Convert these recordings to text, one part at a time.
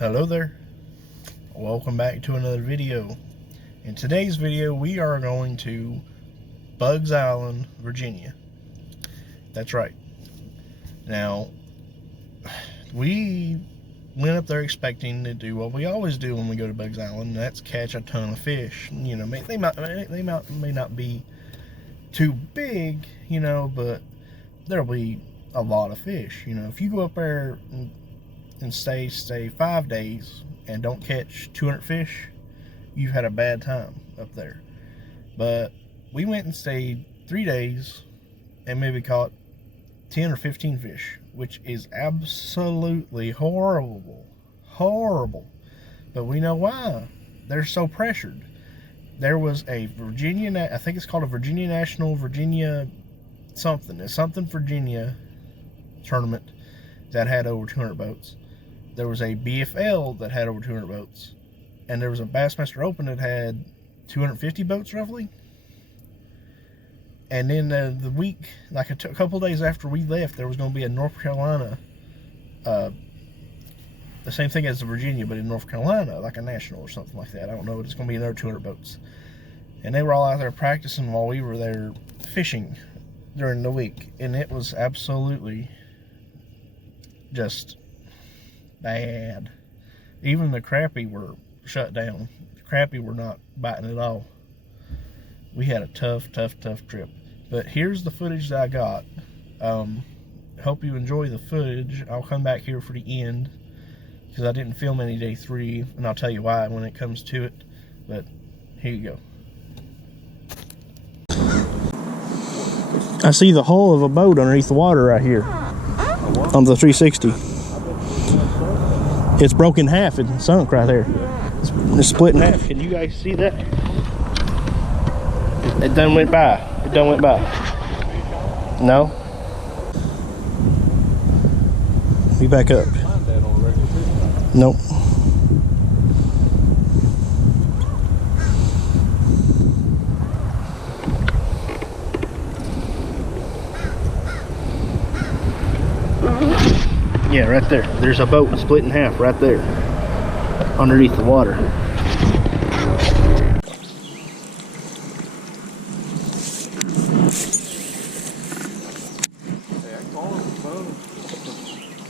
Hello there, welcome back to another video. In today's video we are going to Bugs Island, Virginia. That's right. Now we went up there expecting to do what we always do when we go to Bugs Island, and that's catch a ton of fish. You know, they may not be too big, you know, but there'll be a lot of fish. You know, if you go up there and stay 5 days and don't catch 200 fish, you've had a bad time up there. But we went and stayed 3 days and maybe caught 10 or 15 fish, which is absolutely horrible. But we know why. They're so pressured. There was a Virginia, I think it's called a Virginia National, Virginia something. It's something Virginia tournament that had over 200 boats. There was a BFL that had over 200 boats. And there was a Bassmaster Open that had 250 boats roughly. And then the week, like a couple days after we left, there was going to be a North Carolina, the same thing as the Virginia, but in North Carolina, like a national or something like that. I don't know, but it's going to be another 200 boats. And they were all out there practicing while we were there fishing during the week. And it was absolutely just bad. Even the crappie were shut down. The crappie were not biting at all. We had a tough trip. But here's the footage that I got. Hope you enjoy the footage. I'll come back here for the end because I didn't film any day 3, and I'll tell you why when it comes to it. But here you go. I see the hull of a boat underneath the water right here on the 360. It's broken in half. It's sunk right there. It's split in half. Can you guys see that? It done went by. It done went by. No? We back up. Nope. Yeah, right there. There's a boat split in half right there underneath the water.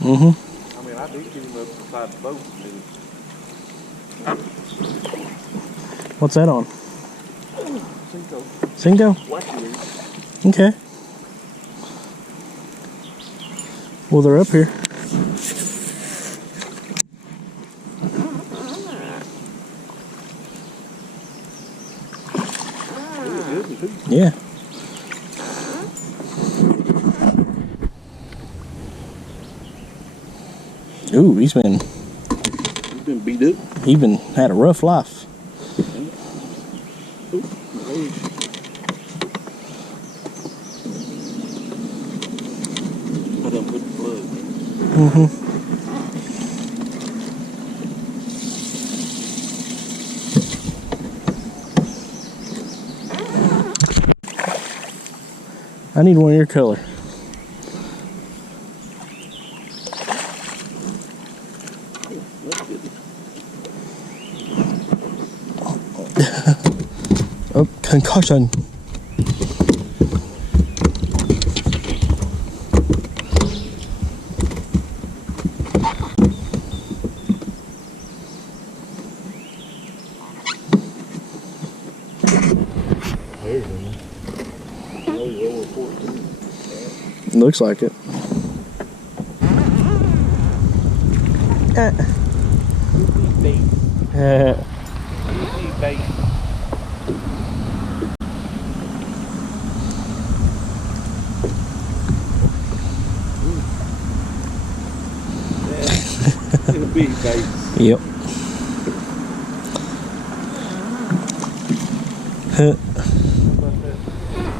I mean, I did get him up beside the boat. What's that on? Cinco. Okay. Well, they're up here. Yeah. Ooh, he's been beat up. He's been had a rough life. I done put the plug. I need one of your color. Oh, concussion. There's one. Over 14. Looks like it. Bait. Big bait. Yep.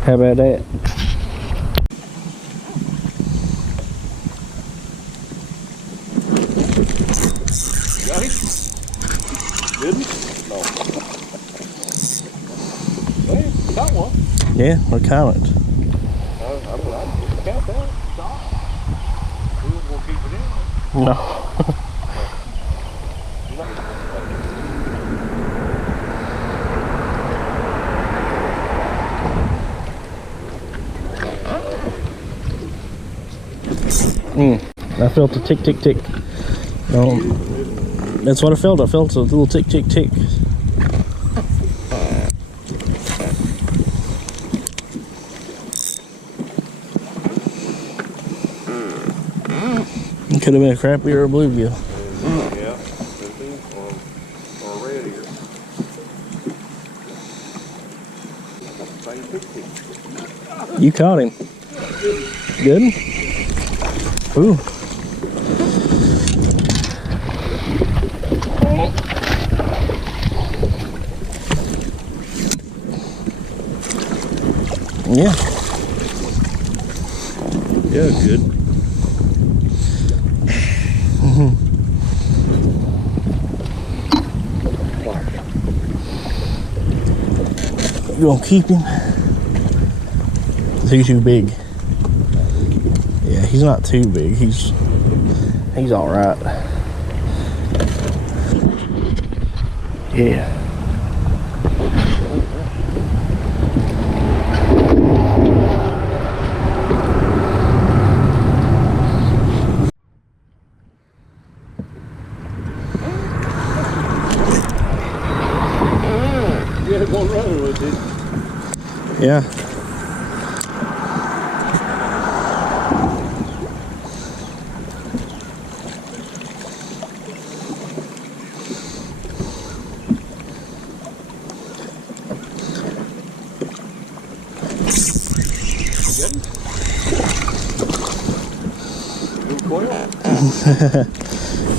How about that? Got it? Didn't? No. Hey, got one. Yeah, we'll count it. I count that. Stop. We won't keep it in. No. I felt a tick, tick, tick. That's what I felt. I felt a little tick, tick, tick. It could have been a crappie or a bluegill. Yeah, or a red ear. You caught him. Good? Ooh. Yeah. Yeah, good. You gonna keep him? Is he too big? Yeah, he's not too big. He's all right. Yeah. You had one running with it. Yeah.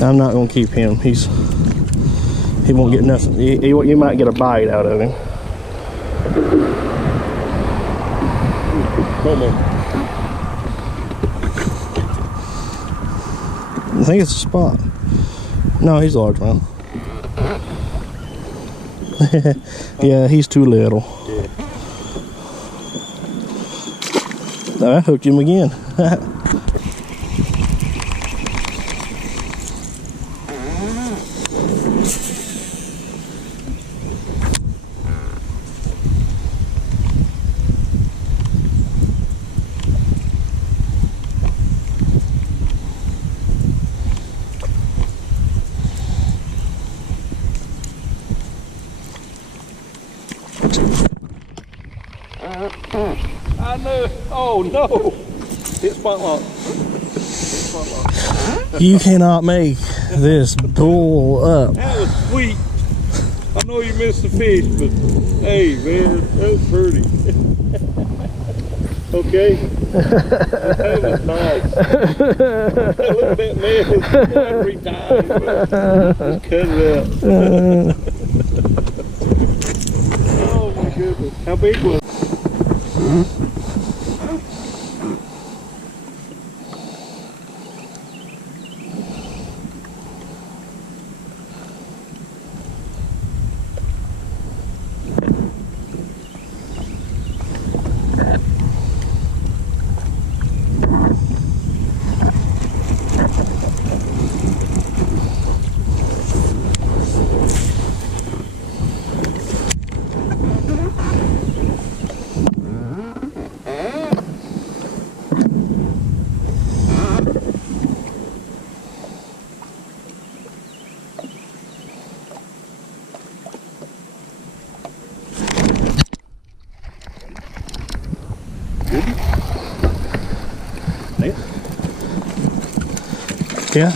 I'm not gonna keep him. He won't get nothing. You might get a bite out of him. Come on. I think it's a spot. No, he's a largemouth. Yeah, he's too little. Yeah. I hooked him again. I know. Oh no! Hit spot lock. You cannot make this bull up. That was sweet. I know you missed the fish, but hey, man, that was pretty. Okay. That was nice. Look at that man. Every time. Just cut it out. Oh my goodness. How big was it? Yeah.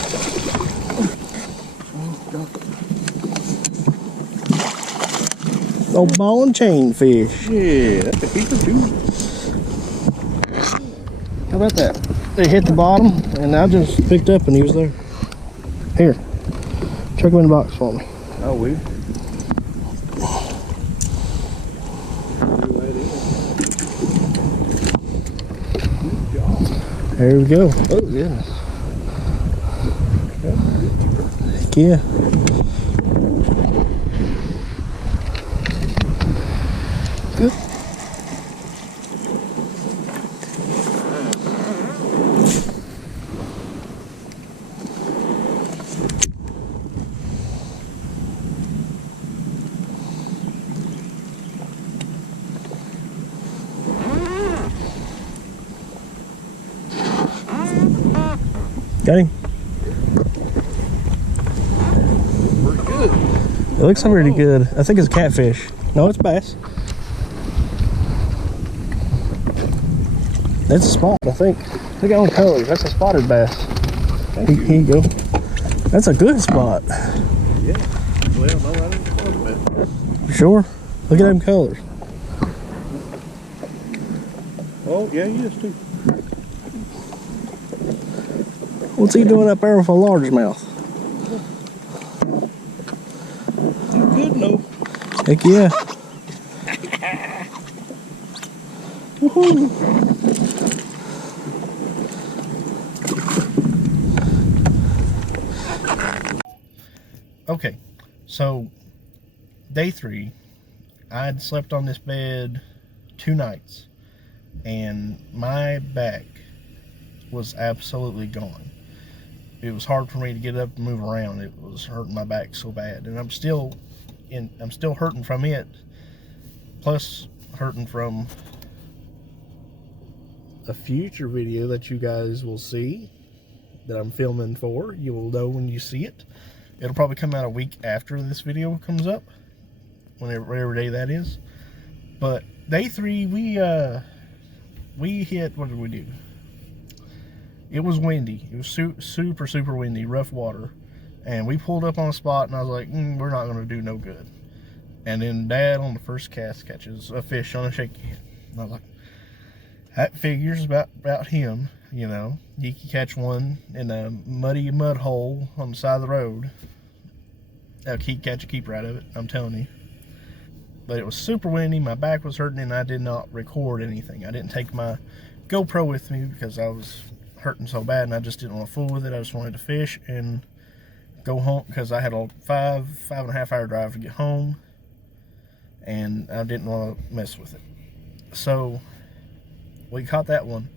Oh, ball and chain fish. Yeah, that's a keeper too. How about that? They hit the bottom, and I just picked up, and he was there. Here, chuck him in the box for me. Oh, we. There we go. Oh, goodness. Heck yeah. Good. Got him? Pretty good. It looks pretty good. I think it's a catfish. No, it's bass. That's a spot, I think. Look at all the colors. That's a spotted bass. Here you go. That's a good spot. Yeah. Well, no, I didn't spot that. For sure. Look at them colors. Oh, yeah, he is too. What's he doing up there with a largemouth? Good, no. Heck yeah. Woohoo. Okay, so day 3, I had slept on this bed 2 nights, and my back was absolutely gone. It was hard for me to get up and move around. It was hurting my back so bad, and I'm still hurting from it, plus hurting from a future video that you guys will see that I'm filming for. You will know when you see it. It'll probably come out a week after this video comes up, whatever day that is. But day 3, we hit, what did we do? It was windy. It was super windy, rough water. And we pulled up on a spot, and I was like, we're not going to do no good. And then Dad, on the first cast, catches a fish on a shaky head. And I was like, that figures about him, you know. He can catch one in a muddy mud hole on the side of the road. Catch a keeper out of it, I'm telling you. But it was super windy, my back was hurting, and I did not record anything. I didn't take my GoPro with me because I was hurting so bad, and I just didn't want to fool with it. I just wanted to fish and go home, because I had a 5.5 hour drive to get home, and I didn't want to mess with it. So we caught that one,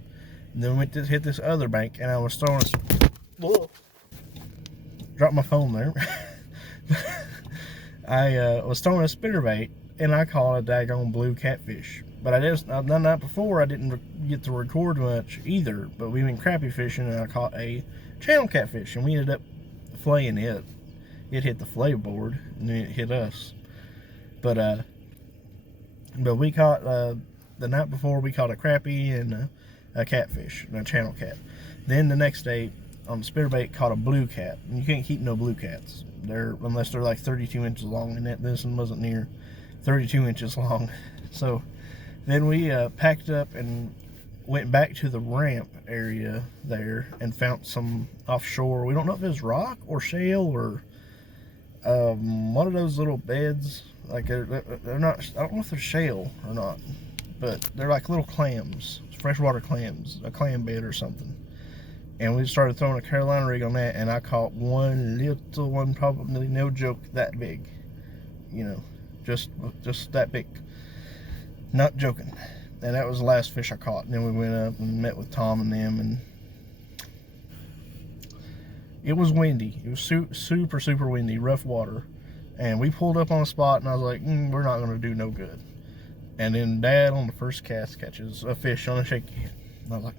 and then we went to hit this other bank, and I was throwing dropped my phone there. I was throwing a spinnerbait, and I caught a daggone blue catfish. But I've done that before. I didn't get to record much either, but we went crappie fishing, and I caught a channel catfish, and we ended up flaying it. It hit the flay board, and then it hit us. But we caught, the night before, we caught a crappie and a catfish, a channel cat. Then the next day, on the spinnerbait, caught a blue cat. And you can't keep no blue cats. Unless they're like 32 inches long, and this one wasn't near 32 inches long. So then we packed up and went back to the ramp area there and found some offshore. We don't know if it was rock or shale or one of those little beds. Like they're not, I don't know if they're shale or not, but they're like little clams, freshwater clams, a clam bed or something. And we started throwing a Carolina rig on that, and I caught one little one, probably no joke, that big. You know, just that big. Not joking. And that was the last fish I caught. And then we went up and met with Tom and them, and it was windy. It was super windy, rough water. And we pulled up on a spot, and I was like, we're not going to do no good. And then Dad, on the first cast, catches a fish on a shaky head. And I was like,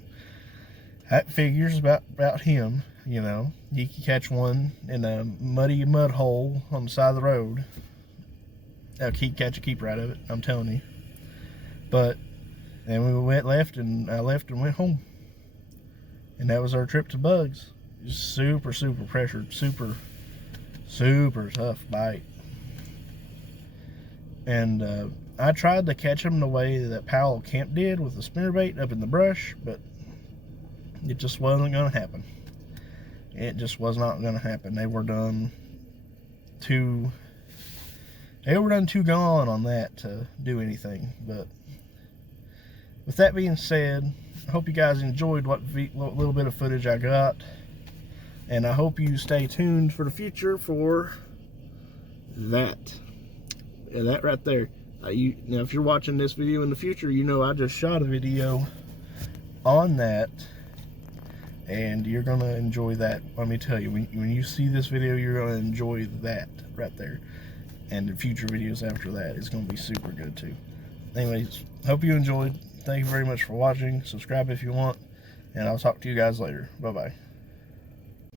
that figures about him, you know. He can catch one in a muddy mud hole on the side of the road. Catch a keeper out of it, I'm telling you. But then we left and went home. And that was our trip to bugs. Just super pressured, super tough bite. And I tried to catch them the way that Powell Camp did with the spinnerbait up in the brush, but it just wasn't going to happen. It just was not going to happen. They were done too gone on that to do anything. But with that being said, I hope you guys enjoyed what little bit of footage I got, and I hope you stay tuned for the future for that. Yeah, that right there. Now, if you're watching this video in the future, you know I just shot a video on that, and you're gonna enjoy that. Let me tell you, when you see this video, you're gonna enjoy that right there, and the future videos after that is gonna be super good too. Anyways, hope you enjoyed. Thank you very much for watching. Subscribe if you want, and I'll talk to you guys later. Bye bye.